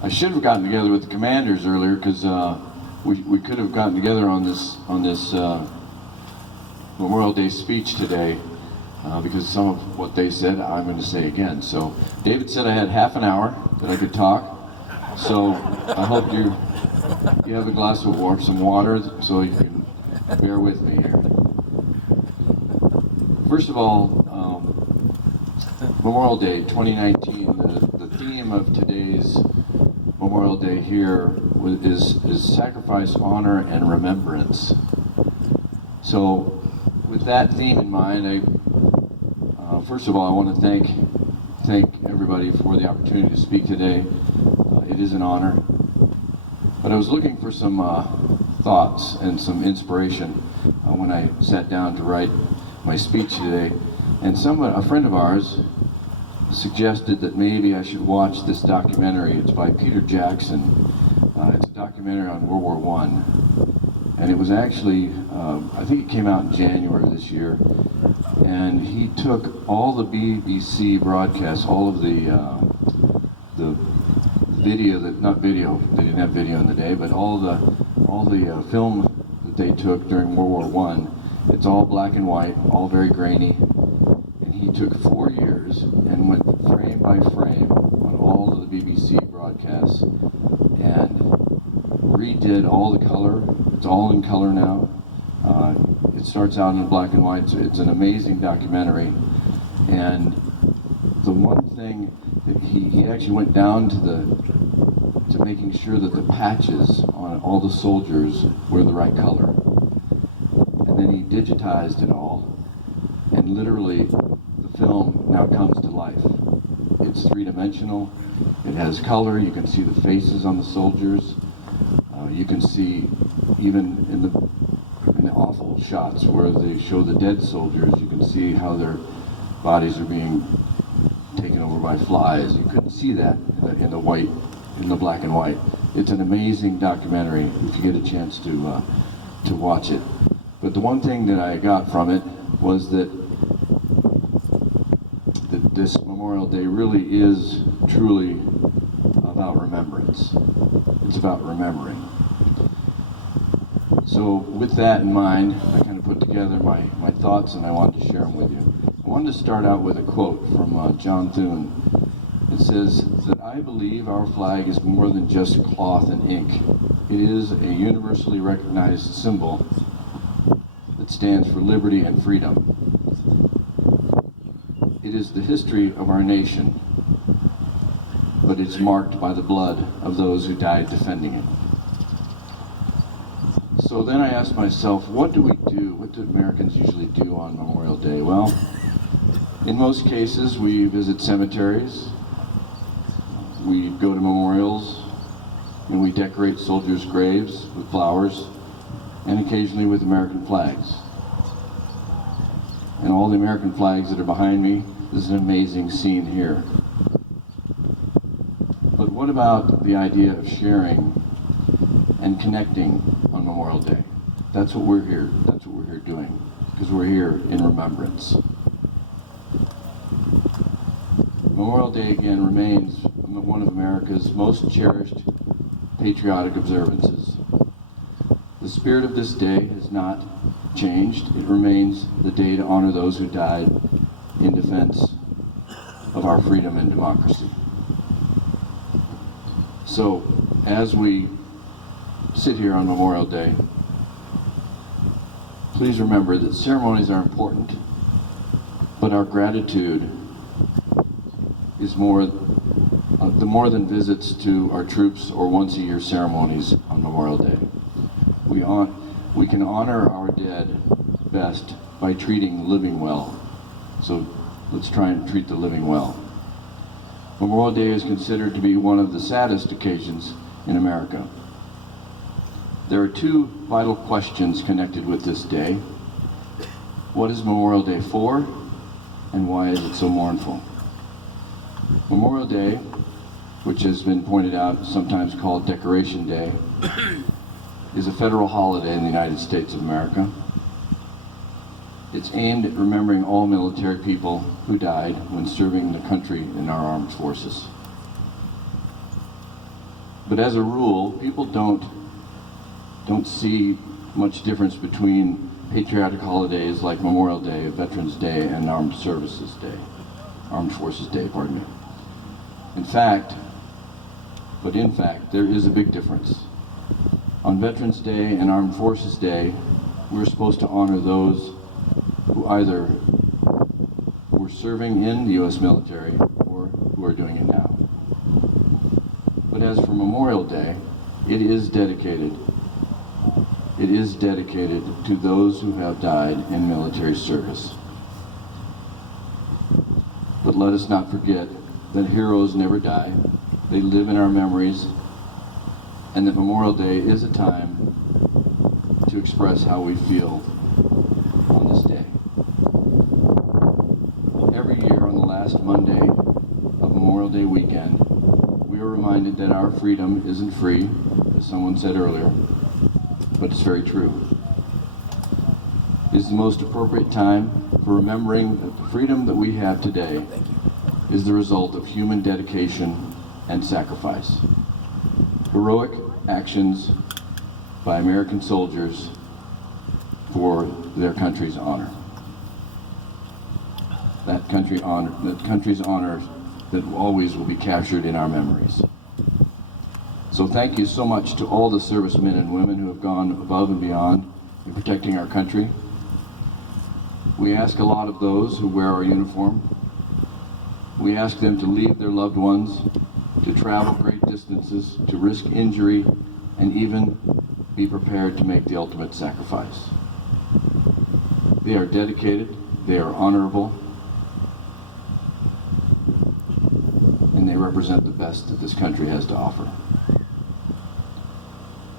I should have gotten together with the commanders earlier because we could have gotten together on this Memorial Day speech today because some of what they said I'm going to say again. So David said I had half an hour that I could talk. So I hope you have a glass of water, some water, so you can bear with me here. First of all, Memorial Day 2019, the theme of today's Memorial Day here is sacrifice, honor, and remembrance. So with that theme in mind, first of all, I want to thank everybody for the opportunity to speak today. It is an honor. But I was looking for some thoughts and some inspiration when I sat down to write my speech today. And a friend of ours suggested that maybe I should watch this documentary. It's by Peter Jackson. It's a documentary on World War I. And it was actually, I think it came out in January of this year. And he took all the BBC broadcasts, all of the video not video, they didn't have video in the day, but all the film that they took during World War I. It's all black and white, all very grainy. And he took 4 years and went frame by frame on all of the BBC broadcasts and redid all the color. It's all in color now. It starts out in black and white. So it's an amazing documentary. And the one thing that he actually went down to making sure that the patches on all the soldiers were the right color. And then he digitized it all, and literally the film now comes to life. It's three-dimensional, it has color, you can see the faces on the soldiers, you can see even in the awful shots where they show the dead soldiers, you can see how their bodies are being taken over by flies. You couldn't see that in the black and white. It's an amazing documentary if you get a chance to watch it. But the one thing that I got from it was that this Memorial Day really is truly about remembrance. It's about remembering. So with that in mind, I kind of put together my thoughts and I wanted to share them with you. I wanted to start out with a quote from John Thune. It says that I believe our flag is more than just cloth and ink. It is a universally recognized symbol that stands for liberty and freedom. It is the history of our nation, but it's marked by the blood of those who died defending it. So then I asked myself, what do we do? What do Americans usually do on Memorial Day? Well, in most cases, we visit cemeteries, we go to memorials, and we decorate soldiers' graves with flowers, and occasionally with American flags. And all the American flags that are behind me, this is an amazing scene here. But what about the idea of sharing and connecting on Memorial Day? That's what we're here doing, because we're here in remembrance. Memorial Day again remains one of America's most cherished patriotic observances. The spirit of this day has not changed. It remains the day to honor those who died in defense of our freedom and democracy. So, as we sit here on Memorial Day, please remember that ceremonies are important, but our gratitude is more than visits to our troops or once-a-year ceremonies on Memorial Day. We can honor our dead best by treating the living well. So let's try and treat the living well. Memorial Day is considered to be one of the saddest occasions in America. There are two vital questions connected with this day. What is Memorial Day for, and why is it so mournful? Memorial Day, which has been pointed out, sometimes called Decoration Day, is a federal holiday in the United States of America. It's aimed at remembering all military people who died when serving the country in our armed forces. But as a rule, people don't see much difference between patriotic holidays like Memorial Day, Veterans Day, and Armed Forces Day, pardon me. In fact, there is a big difference. On Veterans Day and Armed Forces Day, we're supposed to honor those who either were serving in the U.S. military or who are doing it now. But as for Memorial Day, it is dedicated to those who have died in military service. But let us not forget that heroes never die. They live in our memories, and that Memorial Day is a time to express how we feel on this day. Every year on the last Monday of Memorial Day weekend, we are reminded that our freedom isn't free, as someone said earlier, but it's very true. It's the most appropriate time for remembering that the freedom that we have today is the result of human dedication and sacrifice. Heroic actions by American soldiers for their country's honor. That country's honor that always will be captured in our memories. So thank you so much to all the servicemen and women who have gone above and beyond in protecting our country. We ask a lot of those who wear our uniform. We ask them to leave their loved ones, to travel great distances, to risk injury, and even be prepared to make the ultimate sacrifice. They are dedicated, they are honorable, and they represent the best that this country has to offer.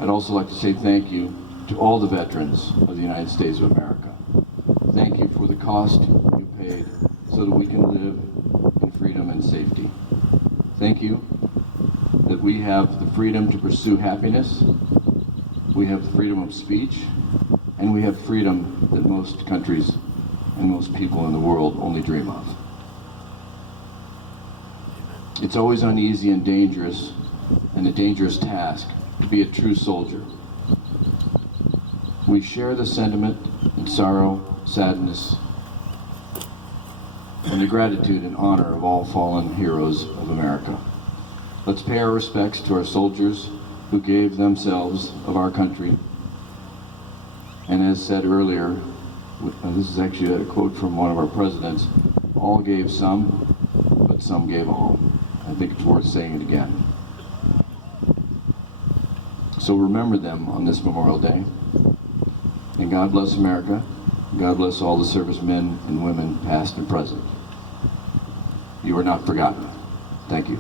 I'd also like to say thank you to all the veterans of the United States of America. Thank you for the cost you paid so that we can live in freedom and safety. Thank you that we have the freedom to pursue happiness, we have the freedom of speech, and we have freedom that most countries and most people in the world only dream of. It's always uneasy and a dangerous task to be a true soldier. We share the sentiment and sorrow, sadness, and the gratitude and honor of all fallen heroes of America. Let's pay our respects to our soldiers who gave themselves of our country. And as said earlier, this is actually a quote from one of our presidents, all gave some, but some gave all. I think it's worth saying it again. So remember them on this Memorial Day. And God bless America. God bless all the servicemen and women, past and present. You are not forgotten. Thank you.